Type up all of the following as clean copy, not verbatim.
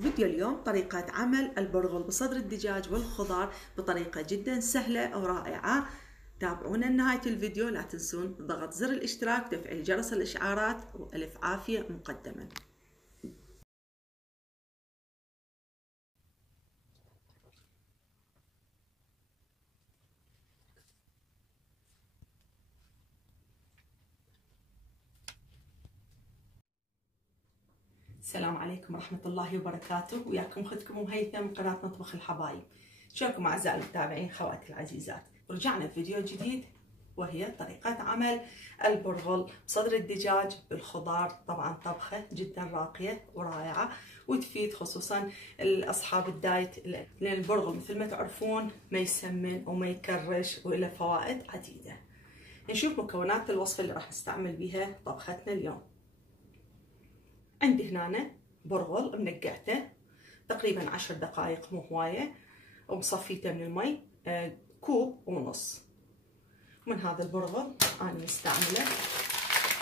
فيديو اليوم طريقة عمل البرغل بصدر الدجاج والخضار بطريقة جدا سهلة ورائعة. تابعونا لنهاية الفيديو، لا تنسون ضغط زر الاشتراك وتفعيل جرس الإشعارات، وألف عافية مقدما. السلام عليكم ورحمة الله وبركاته، وياكم أختكم أم هيثم من قناة مطبخ الحبايب. شلونكم أعزائي المتابعين خواتي العزيزات؟ رجعنا بفيديو جديد وهي طريقة عمل البرغل بصدر الدجاج بالخضار. طبعا طبخة جدا راقية ورائعة وتفيد خصوصا أصحاب الدايت، لأن البرغل مثل ما تعرفون ما يسمن وما يكرش وله فوائد عديدة. نشوف مكونات الوصفة اللي راح نستعمل بها طبختنا اليوم. عندي هنا برغل منقعته تقريبا 10 دقائق مو هواية، ومصفيته من المي كوب ونص. من هذا البرغل أنا مستعملة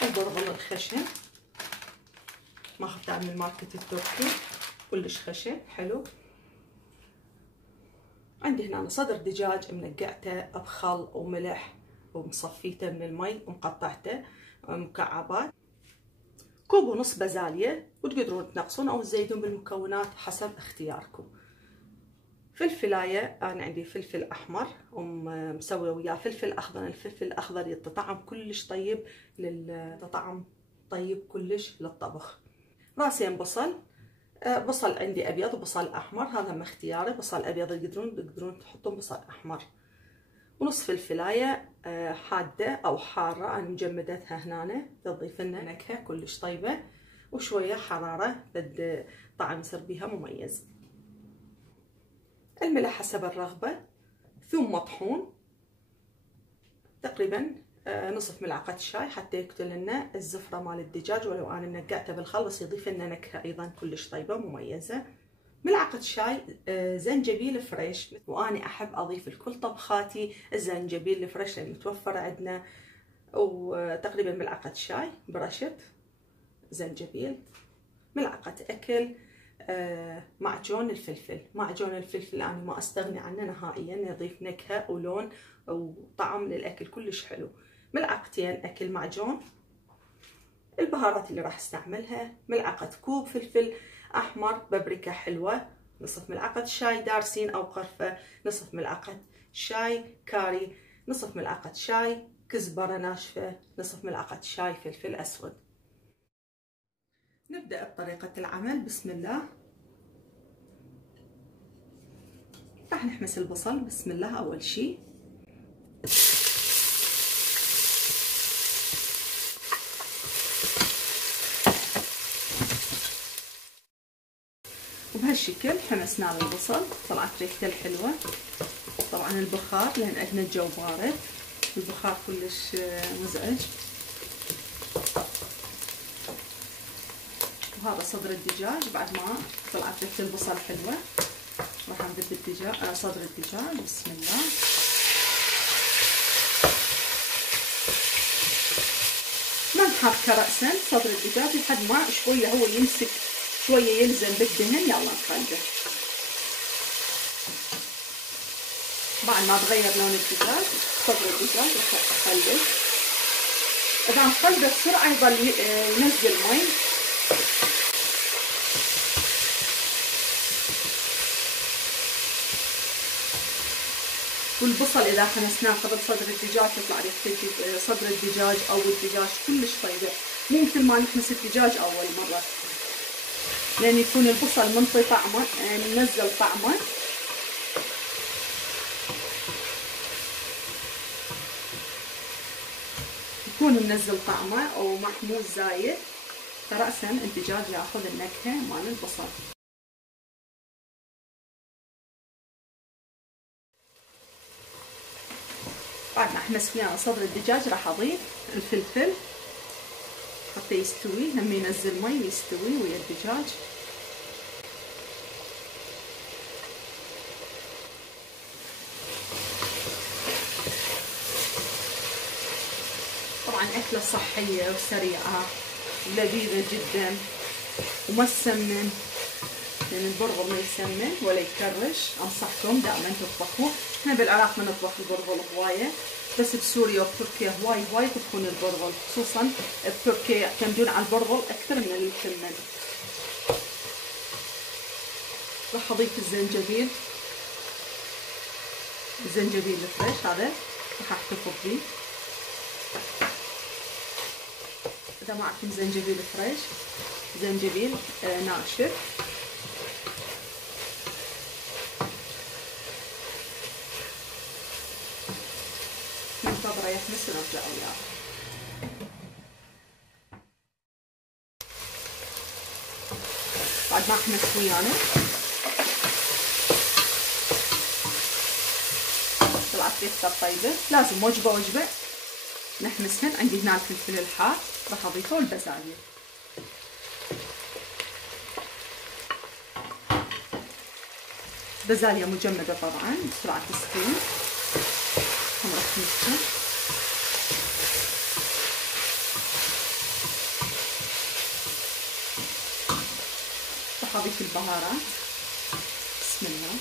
البرغل الخشن، ماخذته من الماركت التركي، كلش خشن حلو. عندي هنا صدر دجاج منقعته بخل وملح ومصفيته من المي ومقطعته مكعبات. كوب ونص بازالية، وتقدرون تنقصون او تزيدون بالمكونات حسب اختياركم. فلفلاية، انا عندي فلفل احمر ومسوي وياه فلفل اخضر. الفلفل الاخضر يعطي طعم كلش طيب طعم طيب كلش للطبخ. راسين بصل، بصل عندي ابيض وبصل احمر، هذا من اختياري. بصل ابيض تقدرون تحطون بصل احمر. ونص فلفلاية حادة أو حارة، أنا مجمدتها هنا تضيف لنا نكهة كلش طيبة، وشوية حرارة بد طعم يصير بيها مميز. الملح حسب الرغبة. ثوم مطحون تقريبا نصف ملعقة شاي حتى يقتل لنا الزفرة مال الدجاج، ولو أنا نقعته بالخل بس يضيف لنا نكهة أيضا كلش طيبة مميزة. ملعقة شاي زنجبيل فريش، وأنا أحب أضيف لكل طبخاتي الزنجبيل الفريش لأنه متوفر عندنا. وتقريبا ملعقة شاي برشة زنجبيل. ملعقة أكل معجون الفلفل. معجون الفلفل أنا ما أستغني عنه نهائيا، يضيف نكهة ولون وطعم للأكل كلش حلو. ملعقتين أكل معجون. البهارات اللي راح استعملها: ملعقة كوب فلفل احمر، بابريكا حلوه، نصف ملعقه شاي دارسين او قرفه، نصف ملعقه شاي كاري، نصف ملعقه شاي كزبره ناشفه، نصف ملعقه شاي فلفل اسود. نبدا بطريقه العمل. بسم الله. راح نحمس البصل بسم الله اول شي. وبهالشكل حمسنا البصل، طلعت ريحته الحلوه. طبعا البخار لان عندنا الجو بارد، البخار كلش مزعج. وهذا صدر الدجاج بعد ما طلعت ريحه البصل حلوه. راح نذب الدجاج صدر الدجاج بسم الله. ما نحركه راسا صدر الدجاج لحد ما شويه هو يمسك، شويه يلزم بالدهن. يلا نخليه. بعد ما تغير لون الدجاج صدر الدجاج راح اخليه. اذا نخليه بسرعه يظل ينزل مي. والبصل اذا خنسناه قبل صدر الدجاج تطلع ريحه صدر الدجاج او الدجاج كلش طيبه، مو مثل ما نحمس الدجاج اول مره، لان يكون البصل منطي طعمه، منزل طعمه. يكون منزل طعمه او محموز زايد، فرأسا الدجاج ياخذ النكهه مال البصل. بعد ما احمس وياه صدر الدجاج راح اضيف الفلفل حتى يستوي، هم ينزل مي ويستوي ويا الدجاج. طبعا أكلة صحية وسريعة ولذيذة جدا وما تسمن. لأن البرغل ما يسمن ولا يكرش. أنصحكم دائما تطبخوه. احنا بالعراق ما نطبخ البرغل هواية، بس بسوريا وبتركيا هواي يطبخون البرغل، خصوصا بتركيا يعتمدون على البرغل أكثر من الكمن. راح أضيف الزنجبيل الفريش هذا، راح أحتفظ به. إذا ما عندكم زنجبيل فريش، زنجبيل ناشف. ننتظره يحمس ونرجع وياه. بعد ما حمس ويانا طلعت ريحته طيبة. لازم وجبة نحمسهن. عندي هنا الفلفل الحار، راح اضيفه والبزالية. بزالية مجمدة طبعا بسرعة تستوي. راح نحمسها. راح اضيف البهارات. بسم الله.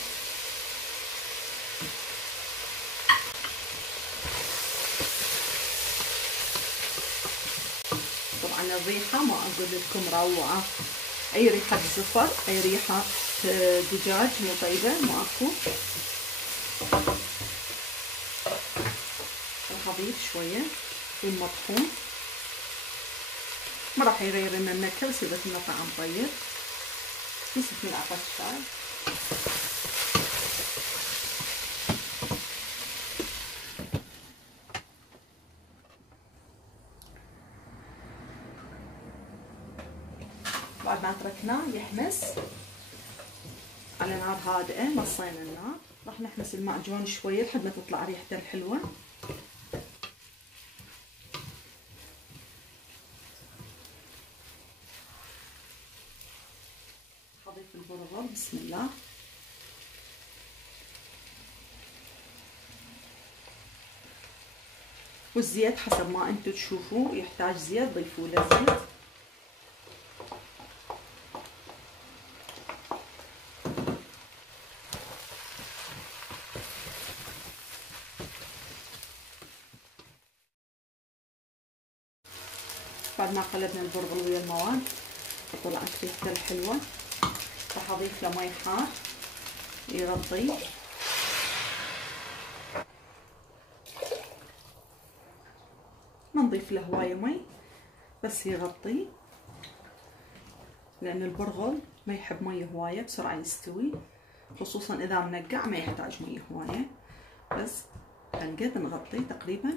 طبعا الريحة ما اقول لكم روعة، اي ريحة زفر، اي ريحة دجاج مو طيبة ماكو. راح اضيف شوية ثوم مطحون، ما راح يغير لنا النكهة بس يضيف لنا طعم طيب. نصف ملعقة شاي. بعد ما تركناه يحمس على نار هادئة، مصينا النار، راح نحمس المعجون شوية لحد ما تطلع ريحته الحلوة. هضيف البرغل. بسم الله. والزيت حسب ما انتم تشوفوا، يحتاج زيت ضيفوا له زيت. بعد ما قلبنا البرغل ويا المواد وطلعت ريحته الحلوة، راح اضيف له مي حار يغطيه. ما نضيف له هواية مي، بس يغطيه، لأن البرغل ما يحب مي هواية، بسرعة يستوي، خصوصا إذا منقع ما يحتاج مي هواية، بس هالقد نغطيه تقريبا.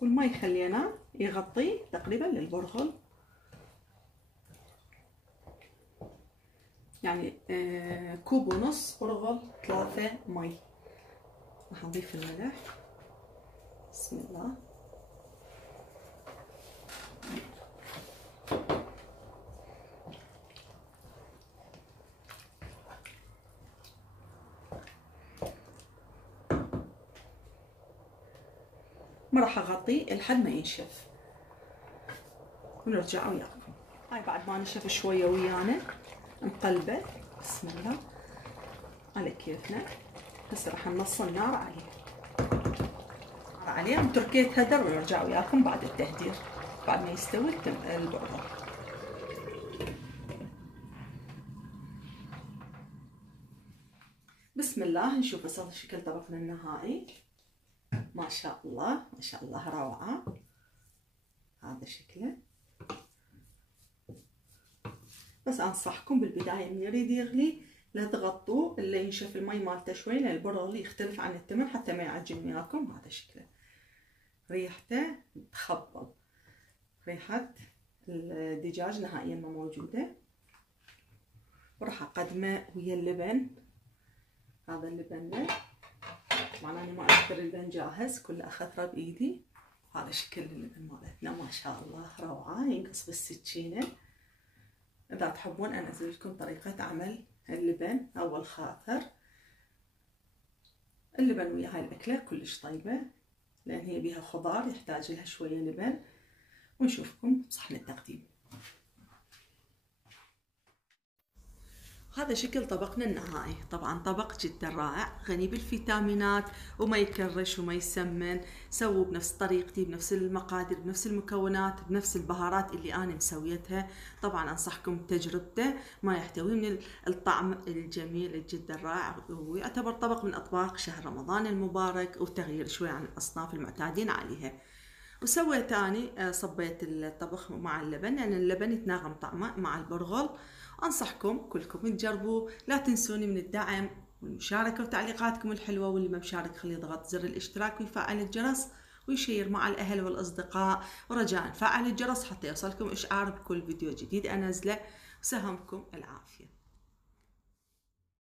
والمي خليناه يغطيه تقريبا للبرغل، يعني كوب ونص برغل 3 مي. راح نضيف الملح. بسم الله. ما راح اغطيه لحد ما ينشف ونرجع وياكم. هاي بعد ما نشف شويه ويانا نقلبه. بسم الله على كيفنا. هسه راح نوصل النار عليه ونتركيه يتهدر ونرجع وياكم بعد التهدير، بعد ما يستوي البرغل. بسم الله. نشوف وصل شكل طبقنا النهائي. ما شاء الله ما شاء الله روعة. هذا شكله. بس انصحكم بالبداية من يريد يغلي لا تغطوه الا ينشف المي مالته شوي، لان البرغل يختلف عن التمر حتى ما يعجن وياكم. هذا شكله. ريحته تخبل، ريحة الدجاج نهائيا ما موجودة. وراح اقدمه ويا اللبن. هذا اللبن له، طبعا انا ما اذكر اللبن جاهز، كله اخذره بايدي. هذا شكل اللبن مالتنا ما شاء الله روعة، ينقص بالسكينة. اذا تحبون انزل لكم طريقة عمل اللبن او الخاثر. اللبن ويا هاي الاكلة كلش طيبة، لان هي بيها خضار يحتاج لها شوية لبن، ونشوفكم بصحن التقديم. هذا شكل طبقنا النهائي. طبعا طبق جدا رائع غني بالفيتامينات وما يكرش وما يسمن. سووا بنفس طريقتي، بنفس المقادير، بنفس المكونات، بنفس البهارات اللي انا مسويتها. طبعا انصحكم بتجربته، ما يحتوي من الطعم الجميل الجدا رائع، ويعتبر طبق من اطباق شهر رمضان المبارك وتغيير شوي عن الاصناف المعتادين عليها. وسويت اني صبيت الطبخ مع اللبن، لان يعني اللبن يتناغم طعمه مع البرغل. انصحكم كلكم تجربوا. لا تنسوني من الدعم والمشاركه وتعليقاتكم الحلوه، واللي ما مشارك خليه يضغط زر الاشتراك ويفعل الجرس ويشير مع الاهل والاصدقاء، ورجاء فعل الجرس حتى يوصلكم اشعار بكل فيديو جديد انزله. وسهمكم العافيه.